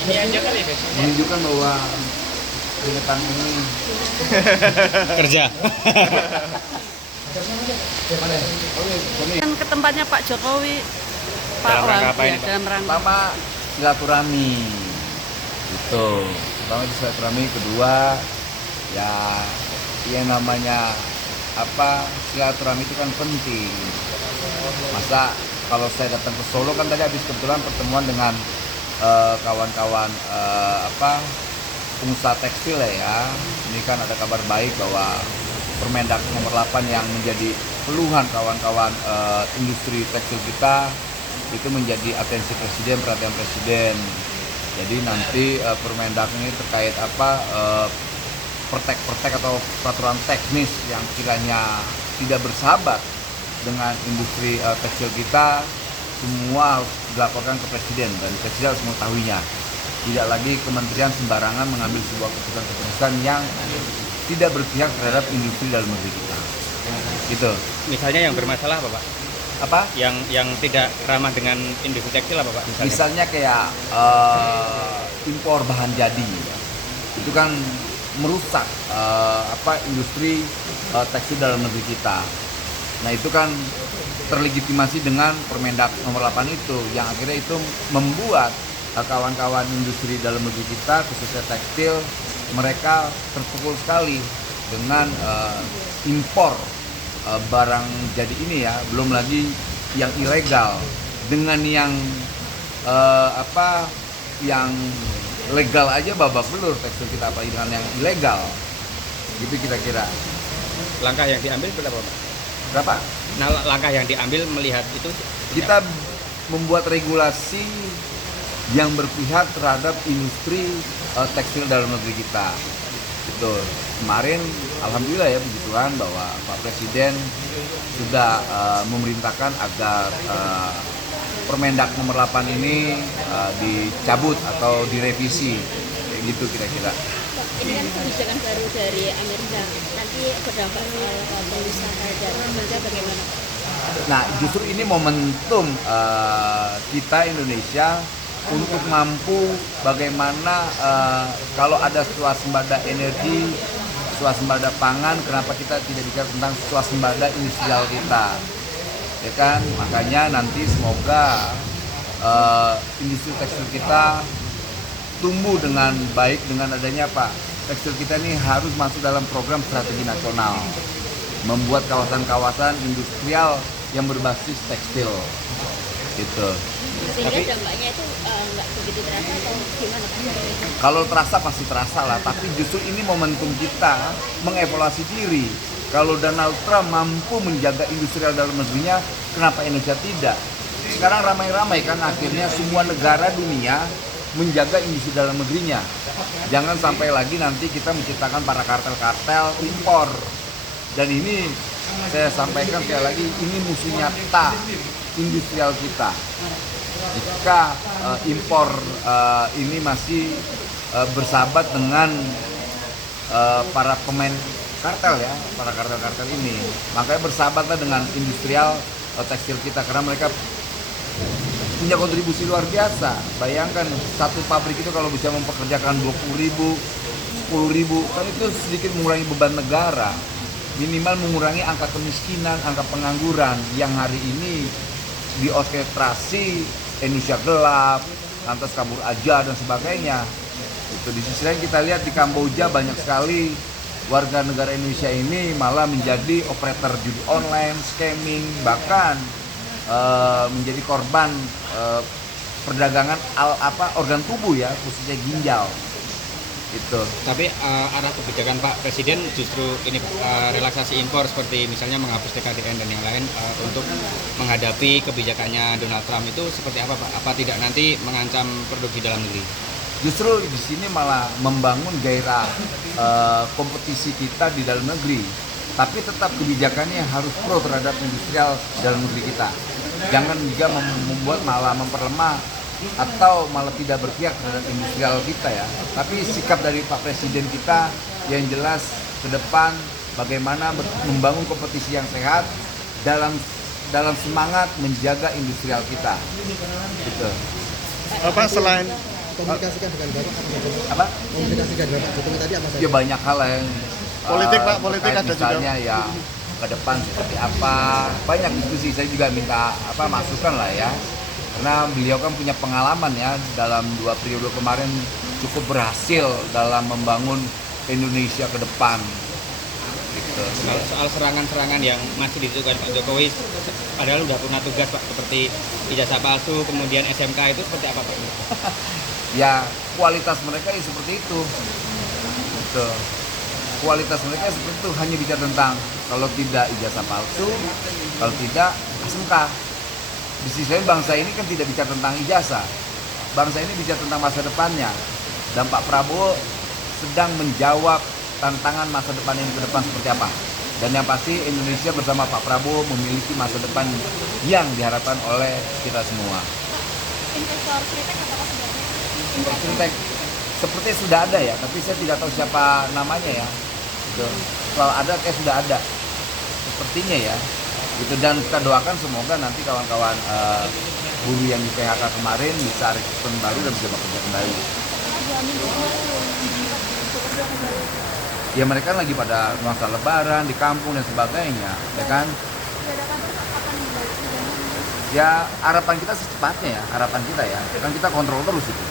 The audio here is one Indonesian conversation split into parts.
Ini aja kali ya, menunjukkan bahwa binatang ini Kerja. Kan ke tempatnya Pak Jokowi, Pak Dalam rangka Wan, apa ini, ya, Pak? dalam rangka pertama silaturahmi itu pertama itu silaturahmi, kedua ya yang namanya apa silaturahmi itu kan penting. Masa kalau saya datang ke Solo kan tadi habis kebetulan pertemuan dengan kawan-kawan apa pengusaha tekstil ya. Ini kan ada kabar baik bahwa Permendak nomor 8 yang menjadi keluhan kawan-kawan industri tekstil kita itu menjadi atensi presiden, perhatian presiden. Jadi nanti Permendak ini terkait apa pertek-pertek atau peraturan teknis yang kiranya tidak bersahabat dengan industri tekstil kita semua harus dilaporkan ke presiden dan presiden harus mengetahuinya. Tidak lagi kementerian sembarangan mengambil sebuah keputusan-keputusan yang tidak berpihak terhadap industri dalam negeri kita. Gitu. Misalnya yang bermasalah apa, Pak? Apa? Yang tidak ramah dengan industri tekstil apa, Pak? Misalnya kayak impor bahan jadi. Itu kan merusak apa industri tekstil dalam negeri kita. Nah, itu kan terlegitimasi dengan Permendak nomor 8 itu yang akhirnya itu membuat kawan-kawan industri dalam negeri kita khususnya tekstil mereka terpukul sekali dengan impor barang jadi ini ya, belum lagi yang ilegal dengan yang apa yang legal aja babak belur tekstil kita, apa dengan yang ilegal gitu kira-kira. Langkah yang diambil berapa, Pak? Berapa? Nah, langkah yang diambil melihat itu Kita membuat regulasi yang berpihak terhadap industri tekstil dalam negeri kita. Betul. Kemarin alhamdulillah ya puji Tuhan bahwa Pak Presiden sudah memerintahkan agar Permendak nomor 8 ini dicabut atau direvisi. Kayak gitu kira-kira. Ini kan kebijakan baru dari Amerika, nanti berdampak pengusaha dan kerja bagaimana? Nah, justru ini momentum kita Indonesia untuk mampu bagaimana kalau ada swasembada energi, swasembada pangan, kenapa kita tidak bicara tentang swasembada industrial kita, ya kan? Makanya nanti semoga industri tekstil kita tumbuh dengan baik dengan adanya Pak. Tekstil kita ini harus masuk dalam program strategi nasional, membuat kawasan-kawasan industrial yang berbasis tekstil, gitu. Sehingga dampaknya itu nggak begitu terasa atau gimana Pak? Kalau terasa pasti terasa lah, tapi justru ini momentum kita mengevaluasi diri. Kalau Donald Trump mampu menjaga industrial dalam negerinya, kenapa Indonesia tidak? Sekarang ramai-ramai kan akhirnya semua negara dunia menjaga industri dalam negerinya. Jangan sampai lagi nanti kita menciptakan para kartel-kartel impor. Dan ini saya sampaikan sekali lagi, ini musuh nyata industrial kita. Jika impor ini masih bersahabat dengan para pemain kartel ya, para kartel-kartel ini, makanya bersahabatlah dengan industrial tekstil kita karena mereka punya kontribusi luar biasa. Bayangkan satu pabrik itu kalau bisa mempekerjakan 20.000, 10.000, kan itu sedikit mengurangi beban negara. Minimal mengurangi angka kemiskinan, angka pengangguran yang hari ini diorkestrasi Indonesia gelap, lantas kabur aja dan sebagainya. Itu di sisi lain kita lihat di Kamboja banyak sekali warga negara Indonesia ini malah menjadi operator judi online, scamming, bahkan menjadi korban perdagangan organ tubuh ya, khususnya ginjal. Itu. Tapi arah kebijakan Pak Presiden justru ini relaksasi impor seperti misalnya menghapus TKDN dan yang lain untuk menghadapi kebijakannya Donald Trump itu seperti apa Pak? Apa tidak nanti mengancam produksi dalam negeri? Justru di sini malah membangun gairah kompetisi kita di dalam negeri. Tapi tetap kebijakannya harus pro terhadap industrial dalam negeri kita. Jangan juga membuat malah memperlemah atau malah tidak berpihak terhadap industrial kita ya. Tapi sikap dari Pak Presiden kita yang jelas ke depan bagaimana membangun kompetisi yang sehat dalam semangat menjaga industrial kita. Gitu. Bapak selain komunikasikan dengan Bapak Apa? komunikasikan dengan Pak Jokowi tadi apa saja? Ya banyak hal yang Politik, Pak, politik terkait ada juga. misalnya ya ke depan seperti apa, banyak diskusi. Saya juga minta masukan lah ya, karena beliau kan punya pengalaman ya dalam 2 periode kemarin cukup berhasil dalam membangun Indonesia ke depan gitu. Soal serangan-serangan yang masih ditujukan Pak Jokowi, padahal udah punya tugas Pak, seperti ijazah palsu, kemudian SMK, itu seperti apa Pak? Ya kualitas mereka ya seperti itu gitu. Kualitas mereka seperti itu, hanya bicara tentang kalau tidak ijazah palsu, kalau tidak SMK. Di sisi lain bangsa ini kan tidak bicara tentang ijazah, bangsa ini bicara tentang masa depannya, dan Pak Prabowo sedang menjawab tantangan masa depan ini ke depan seperti apa. Dan yang pasti Indonesia bersama Pak Prabowo memiliki masa depan yang diharapkan oleh kita semua. Investor fintech apakah sudah ada? Untuk fintech seperti sudah ada ya, tapi saya tidak tahu siapa namanya ya. Gitu. Kalau ada kayak sudah ada, sepertinya ya. Gitu. Dan kita doakan semoga nanti kawan-kawan buruh yang di PHK kemarin bisa rekrutmen baru dan bisa bekerja kembali. Ya mereka lagi pada masa lebaran di kampung dan sebagainya, ya kan? Ya harapan kita secepatnya ya, harapan kita ya, kan kita kontrol terus itu,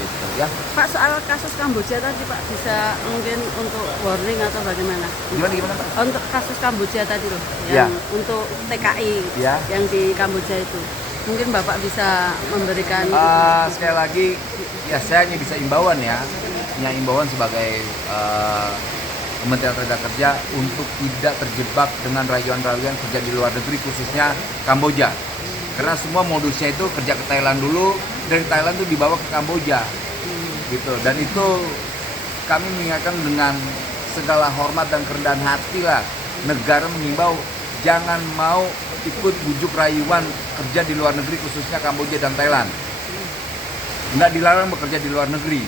gitu ya. Pak, soal kasus Kamboja tadi Pak, bisa mungkin untuk warning atau bagaimana? Gimana Pak? Untuk kasus Kamboja tadi loh, Ya. yang untuk TKI Ya. yang di Kamboja itu, mungkin Bapak bisa memberikan Sekali lagi, ya saya hanya bisa imbauan ya, hanya imbauan sebagai Kementerian Tenaga Kerja untuk tidak terjebak dengan rayuan-rayuan kerja di luar negeri, khususnya Kamboja. Karena semua modusnya itu kerja ke Thailand dulu, dari Thailand itu dibawa ke Kamboja, gitu. Dan itu kami mengingatkan dengan segala hormat dan kerendahan hati lah, negara mengimbau jangan mau ikut bujuk rayuan kerja di luar negeri, khususnya Kamboja dan Thailand. Nggak dilarang bekerja di luar negeri,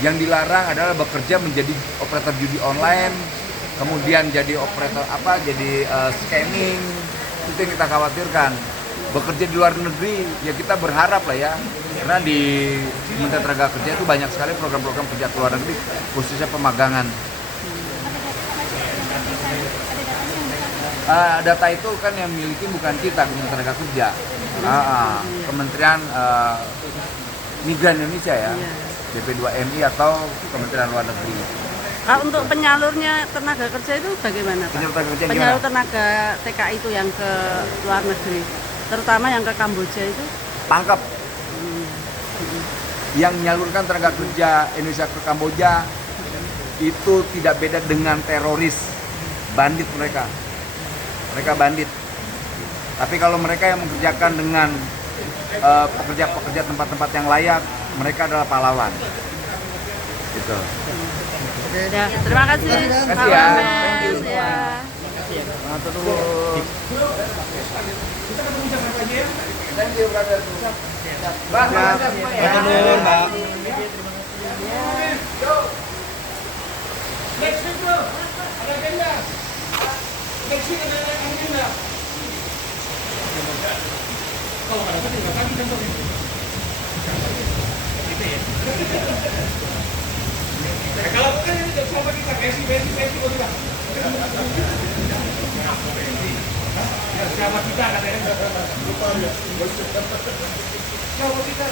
yang dilarang adalah bekerja menjadi operator judi online, kemudian jadi operator jadi scamming. Itu yang kita khawatirkan. Bekerja di luar negeri ya kita berharap lah ya, karena di Kementerian Tenaga Kerja itu banyak sekali program-program kerja ke luar negeri, khususnya pemagangan. Data itu kan yang miliki bukan kita, Kementerian Tenaga Kerja, Kementerian Migran Indonesia ya, BP2MI atau Kementerian Luar Negeri. Kalau untuk penyalurnya tenaga kerja itu bagaimana Pak? Penyalur tenaga kerja Penyalur gimana? tenaga TKI itu yang ke luar negeri, terutama yang ke Kamboja itu? Tangkap. Yang menyalurkan tenaga kerja Indonesia ke Kamboja itu tidak beda dengan teroris, bandit mereka. Mereka bandit. Tapi kalau mereka yang mengerjakan dengan pekerja-pekerja tempat-tempat yang layak, mereka adalah pahlawan. Gitu. Ya, terima kasih kasih Pak ya. Wamen. Thank you. Ya. Matur nuwun. Thank you, brother. Mbak, makasih semua ya. Matur nuwun, Mbak. Siapa kita katanya? Lupa ya. Siapa kita?